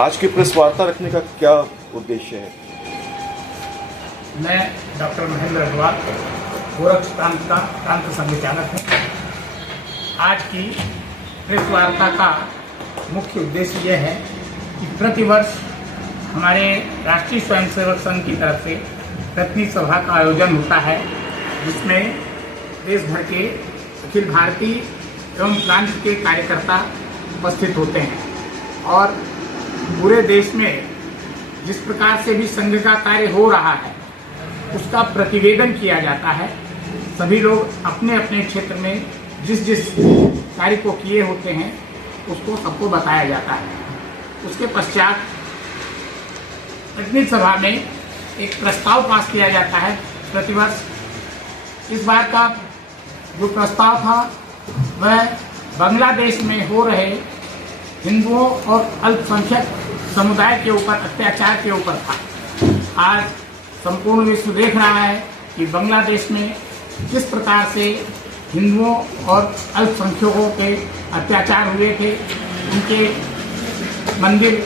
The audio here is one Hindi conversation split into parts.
आज की प्रेस वार्ता रखने का क्या उद्देश्य है? मैं डॉक्टर महेंद्र अग्रवाल गोरक्ष प्रांत संचालक हूँ। आज की प्रेस वार्ता का मुख्य उद्देश्य यह है कि प्रतिवर्ष हमारे राष्ट्रीय स्वयंसेवक संघ की तरफ से प्रतिनिधि सभा का आयोजन होता है, जिसमें देश भर के अखिल भारतीय एवं प्रांत के कार्यकर्ता उपस्थित होते हैं और पूरे देश में जिस प्रकार से भी संघ का कार्य हो रहा है उसका प्रतिवेदन किया जाता है। सभी लोग अपने अपने क्षेत्र में जिस जिस कार्य को किए होते हैं उसको सबको बताया जाता है। उसके पश्चात प्रतिनिधि सभा में एक प्रस्ताव पास किया जाता है प्रतिवर्ष। इस बार का जो प्रस्ताव था वह बांग्लादेश में हो रहे हिंदुओं और अल्पसंख्यक समुदाय के ऊपर अत्याचार के ऊपर था। आज संपूर्ण विश्व देख रहा है कि बांग्लादेश में किस प्रकार से हिंदुओं और अल्पसंख्यकों के अत्याचार हुए थे। उनके मंदिर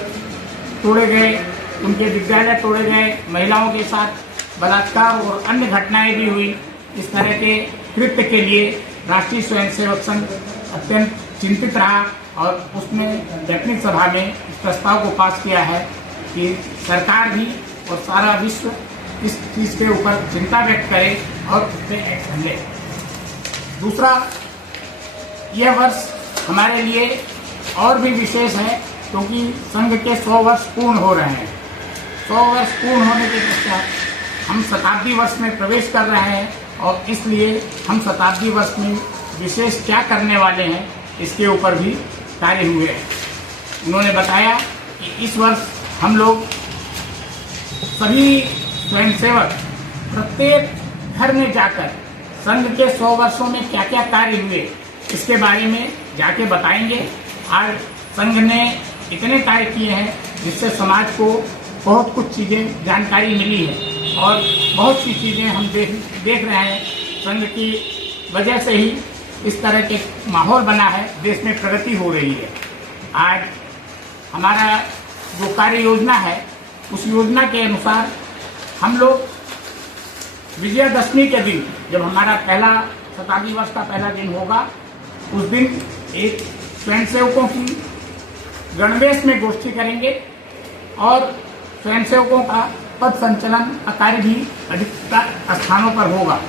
तोड़े गए, उनके विद्यालय तोड़े गए, महिलाओं के साथ बलात्कार और अन्य घटनाएं भी हुई। इस तरह के कृत्य के लिए राष्ट्रीय स्वयंसेवक संघ अत्यंत चिंतित रहा और उसमें प्रतिनिधि सभा में इस प्रस्ताव को पास किया है कि सरकार भी और सारा विश्व इस चीज़ के ऊपर चिंता व्यक्त करे और उस पर एक्शन ले। दूसरा, यह वर्ष हमारे लिए और भी विशेष है क्योंकि संघ के 100 वर्ष पूर्ण हो रहे हैं। 100 वर्ष पूर्ण होने के पश्चात हम शताब्दी वर्ष में प्रवेश कर रहे हैं और इसलिए हम शताब्दी वर्ष में विशेष क्या करने वाले हैं इसके ऊपर भी कार्य हुए हैं। उन्होंने बताया कि इस वर्ष हम लोग सभी स्वयंसेवक प्रत्येक घर में जाकर संघ के 100 वर्षों में क्या क्या कार्य हुए इसके बारे में जाके बताएंगे। आज संघ ने इतने कार्य किए हैं जिससे समाज को बहुत कुछ चीज़ें जानकारी मिली है और बहुत सी चीज़ें हम देख रहे हैं। संघ की वजह से ही इस तरह के माहौल बना है, देश में प्रगति हो रही है। आज हमारा जो कार्य योजना है उस योजना के अनुसार हम लोग विजयादशमी के दिन, जब हमारा पहला शताब्दी वर्ष का पहला दिन होगा, उस दिन एक स्वयंसेवकों की गणवेश में गोष्ठी करेंगे और स्वयंसेवकों का पद संचलन का कार्य भी अधिकतर स्थानों पर होगा।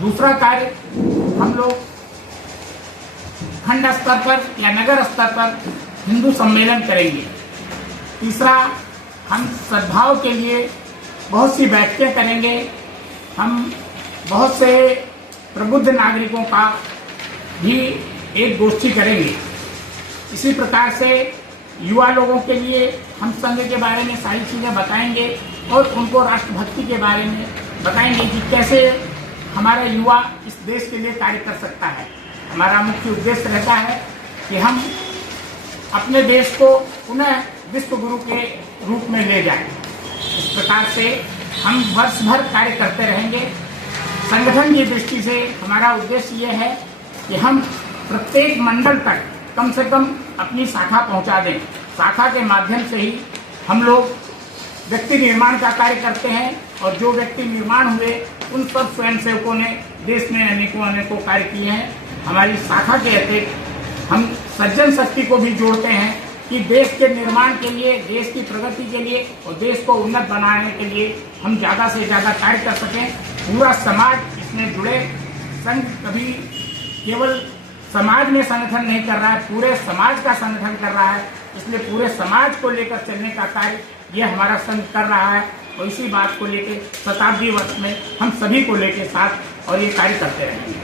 दूसरा कार्य, हम लोग खंड स्तर पर या नगर स्तर पर हिंदू सम्मेलन करेंगे। तीसरा, हम सद्भाव के लिए बहुत सी बैठकें करेंगे। हम बहुत से प्रबुद्ध नागरिकों का भी एक गोष्ठी करेंगे। इसी प्रकार से युवा लोगों के लिए हम संघ के बारे में सारी चीज़ें बताएंगे और उनको राष्ट्रभक्ति के बारे में बताएंगे कि कैसे हमारा युवा इस देश के लिए कार्य कर सकता है। हमारा मुख्य उद्देश्य रहता है कि हम अपने देश को पुनः विश्व गुरु के रूप में ले जाएं। इस प्रकार से हम वर्ष भर कार्य करते रहेंगे। संगठन की दृष्टि से हमारा उद्देश्य यह है कि हम प्रत्येक मंडल तक कम से कम अपनी शाखा पहुंचा दें। शाखा के माध्यम से ही हम लोग व्यक्ति निर्माण का कार्य करते हैं और जो व्यक्ति निर्माण हुए उन सब स्वयंसेवकों ने देश में अनेकों कार्य किए हैं। हमारी शाखा के अतिरिक्त हम सज्जन शक्ति को भी जोड़ते हैं कि देश के निर्माण के लिए, देश की प्रगति के लिए और देश को उन्नत बनाने के लिए हम ज़्यादा से ज़्यादा कार्य कर सकें। पूरा समाज इसमें जुड़े। संघ कभी केवल समाज में संगठन नहीं कर रहा है, पूरे समाज का संगठन कर रहा है। इसलिए पूरे समाज को लेकर चलने का कार्य यह हमारा संघ कर रहा है और इसी बात को लेकर शताब्दी वर्ष में हम सभी को लेकर साथ और ये कार्य करते रहेंगे।